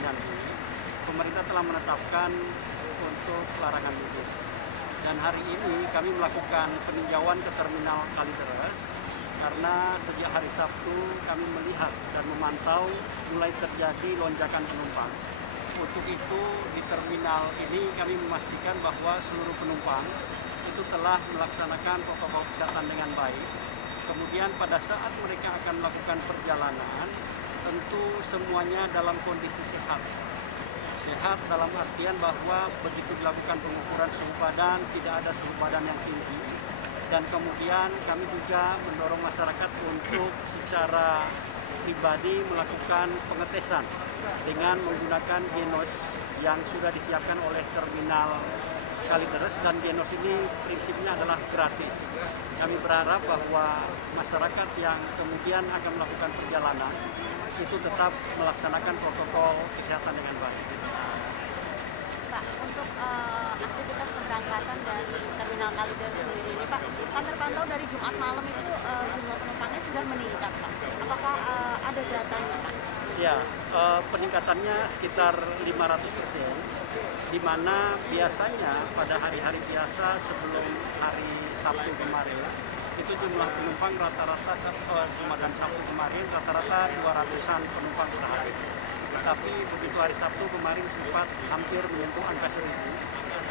jaminan ini, pemerintah telah menetapkan untuk larangan mudik. Dan hari ini kami melakukan peninjauan ke Terminal Kalideres karena sejak hari Sabtu kami melihat dan memantau mulai terjadi lonjakan penumpang. Untuk itu di terminal ini kami memastikan bahwa seluruh penumpang itu telah melaksanakan protokol kesehatan dengan baik. Kemudian pada saat mereka akan melakukan perjalanan, tentu semuanya dalam kondisi sehat. Sehat dalam artian bahwa begitu dilakukan pengukuran suhu badan, tidak ada suhu badan yang tinggi. Dan kemudian kami juga mendorong masyarakat untuk secara pribadi melakukan pengetesan dengan menggunakan genos yang sudah disiapkan oleh Terminal Kalideres, dan genos ini prinsipnya adalah gratis. Kami berharap bahwa masyarakat yang kemudian akan melakukan perjalanan itu tetap melaksanakan protokol kesehatan dengan baik. Pak, untuk aktivitas keberangkatan dari Terminal Kalideres sendiri ini, Pak, kan terpantau dari Jumat malam itu jumlah penumpangnya sudah meningkat, Pak. Apakah ada datanya, Pak? Ya, peningkatannya sekitar 500%, di mana biasanya pada hari-hari biasa sebelum hari Sabtu kemarin, itu jumlah penumpang rata-rata Jumat dan Sabtu kemarin rata-rata 200-an penumpang per hari. Tetapi begitu hari Sabtu kemarin sempat hampir menyentuh angka 1.000,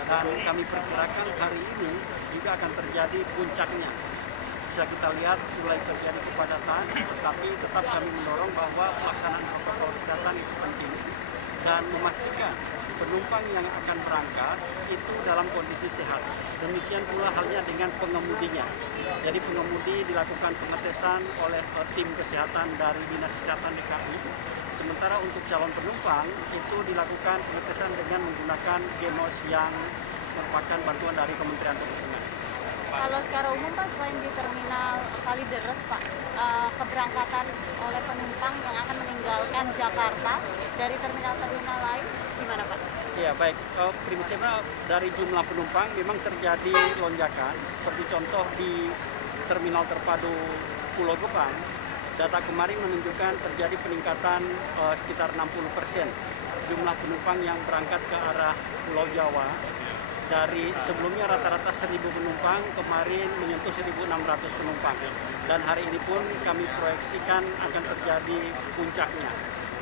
dan kami perkirakan hari ini juga akan terjadi puncaknya. Bisa kita lihat mulai terjadi kepadatan, tetapi tetap kami mendorong bahwa pelaksanaan protokol kesehatan itu penting dan memastikan penumpang yang akan berangkat itu dalam kondisi sehat. Demikian pula halnya dengan pengemudinya. Jadi pengemudi dilakukan pengetesan oleh tim kesehatan dari Dinas Kesehatan DKI. Sementara untuk calon penumpang itu dilakukan pengetesan dengan menggunakan genos yang merupakan bantuan dari Kementerian Perhubungan. Kalau secara umum, Pak, selain di Terminal Kalideres, Pak, keberangkatan oleh penumpang yang akan meninggalkan Jakarta dari terminal-terminal lain gimana, Pak? Ya, baik. Prinsipnya dari jumlah penumpang memang terjadi lonjakan. Seperti contoh di Terminal Terpadu Pulau Gebang, data kemarin menunjukkan terjadi peningkatan sekitar 60% jumlah penumpang yang berangkat ke arah Pulau Jawa. Dari sebelumnya rata-rata 1.000 penumpang, kemarin menyentuh 1.600 penumpang. Dan hari ini pun kami proyeksikan akan terjadi puncaknya.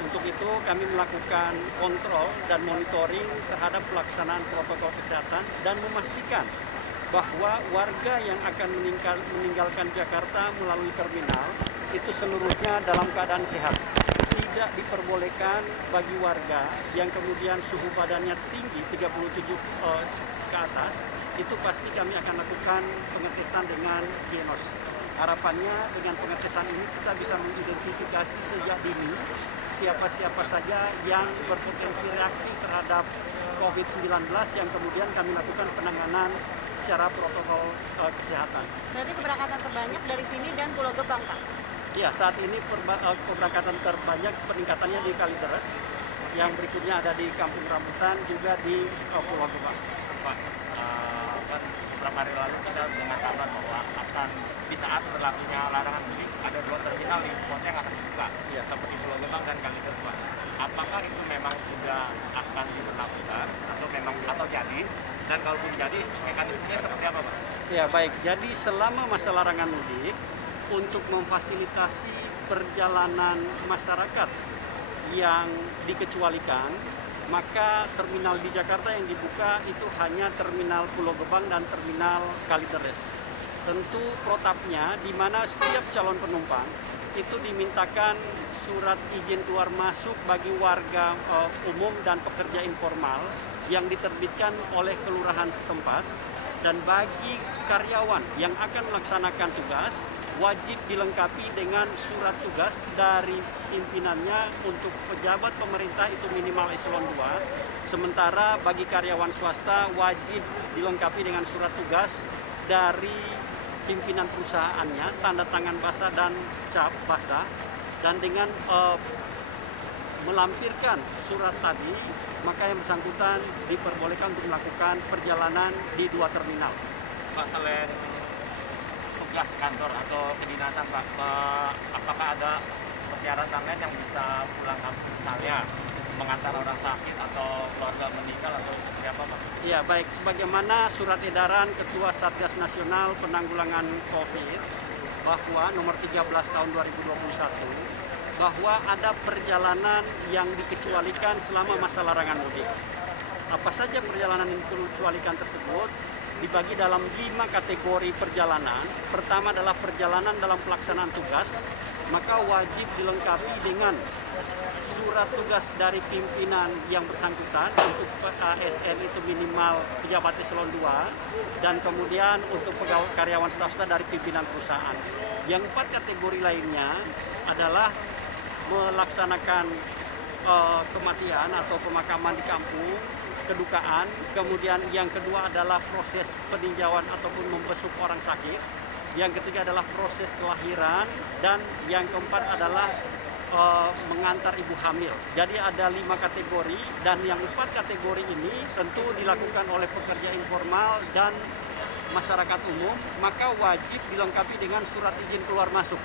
Untuk itu kami melakukan kontrol dan monitoring terhadap pelaksanaan protokol kesehatan dan memastikan bahwa warga yang akan meninggalkan Jakarta melalui terminal itu seluruhnya dalam keadaan sehat. Tidak diperbolehkan bagi warga yang kemudian suhu badannya tinggi 37 ke atas, itu pasti kami akan lakukan pengetesan dengan genos. Harapannya dengan pengetesan ini kita bisa mengidentifikasi sejak dini siapa-siapa saja yang berpotensi reaktif terhadap COVID-19 yang kemudian kami lakukan penanganan secara protokol kesehatan. Berarti keberangkatan terbanyak dari sini dan Pulau Gebang, Pak? Ya, saat ini keberangkatan terbanyak peningkatannya di Kalideres, yang berikutnya ada di Kampung Rambutan, juga di Pulau Gebang. Pak, beberapa hari lalu kita dengan kabar bahwa akan di saat berlakunya larangan mudik ada 2 terminal di kota yang akan dibuka, ya, seperti Pulau Gebang dan Kalideres, Pak. Apakah itu memang sudah akan diberlakukan atau jadi? Dan kalaupun jadi, mekanismenya seperti apa, Pak? Ya, baik. Jadi selama masa larangan mudik, untuk memfasilitasi perjalanan masyarakat yang dikecualikan, maka terminal di Jakarta yang dibuka itu hanya terminal Pulau Gebang dan terminal Kalideres. Tentu protapnya di mana setiap calon penumpang itu dimintakan surat izin keluar masuk bagi warga umum dan pekerja informal yang diterbitkan oleh kelurahan setempat, dan bagi karyawan yang akan melaksanakan tugas wajib dilengkapi dengan surat tugas dari pimpinannya. Untuk pejabat pemerintah itu minimal eselon 2, sementara bagi karyawan swasta wajib dilengkapi dengan surat tugas dari pimpinan perusahaannya, tanda tangan basah dan cap basah, dan dengan melampirkan surat tadi, maka yang bersangkutan diperbolehkan untuk melakukan perjalanan di 2 terminal. Pak, selain tugas kantor atau kedinasan, Pak, apakah ada persyaratan lain yang bisa pulang kampung misalnya mengantar orang sakit atau keluarga meninggal atau seperti apa, Pak? Ya, baik. Sebagaimana surat edaran Ketua Satgas Nasional Penanggulangan COVID bahwa nomor 13 tahun 2021, bahwa ada perjalanan yang dikecualikan selama masa larangan mudik. Apa saja perjalanan yang dikecualikan tersebut dibagi dalam 5 kategori perjalanan. Pertama adalah perjalanan dalam pelaksanaan tugas, maka wajib dilengkapi dengan surat tugas dari pimpinan yang bersangkutan. Untuk ASN itu minimal pejabat eselon 2, dan kemudian untuk pegawai karyawan swasta dari pimpinan perusahaan. Yang 4 kategori lainnya adalah melaksanakan kematian atau pemakaman di kampung, kedukaan. Kemudian yang kedua adalah proses peninjauan ataupun membesuk orang sakit. Yang ketiga adalah proses kelahiran, dan yang keempat adalah mengantar ibu hamil. Jadi ada 5 kategori, dan yang 4 kategori ini tentu dilakukan oleh pekerja informal dan masyarakat umum, maka wajib dilengkapi dengan surat izin keluar masuk.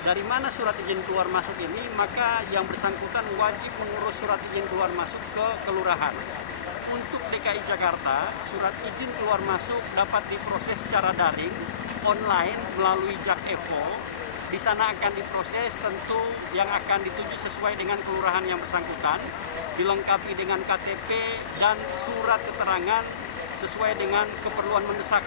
Dari mana surat izin keluar masuk ini? Maka yang bersangkutan wajib mengurus surat izin keluar masuk ke kelurahan. Untuk DKI Jakarta, surat izin keluar masuk dapat diproses secara daring, online, melalui Jak Evo. Di sana akan diproses tentu yang akan dituju sesuai dengan kelurahan yang bersangkutan, dilengkapi dengan KTP dan surat keterangan sesuai dengan keperluan mendesak.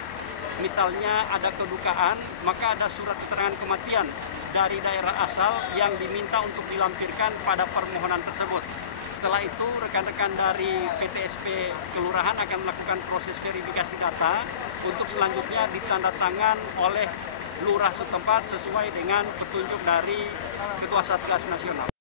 Misalnya ada kedukaan, maka ada surat keterangan kematian dari daerah asal yang diminta untuk dilampirkan pada permohonan tersebut. Setelah itu rekan-rekan dari PTSP Kelurahan akan melakukan proses verifikasi data untuk selanjutnya ditandatangan oleh lurah setempat sesuai dengan petunjuk dari Ketua Satgas Nasional.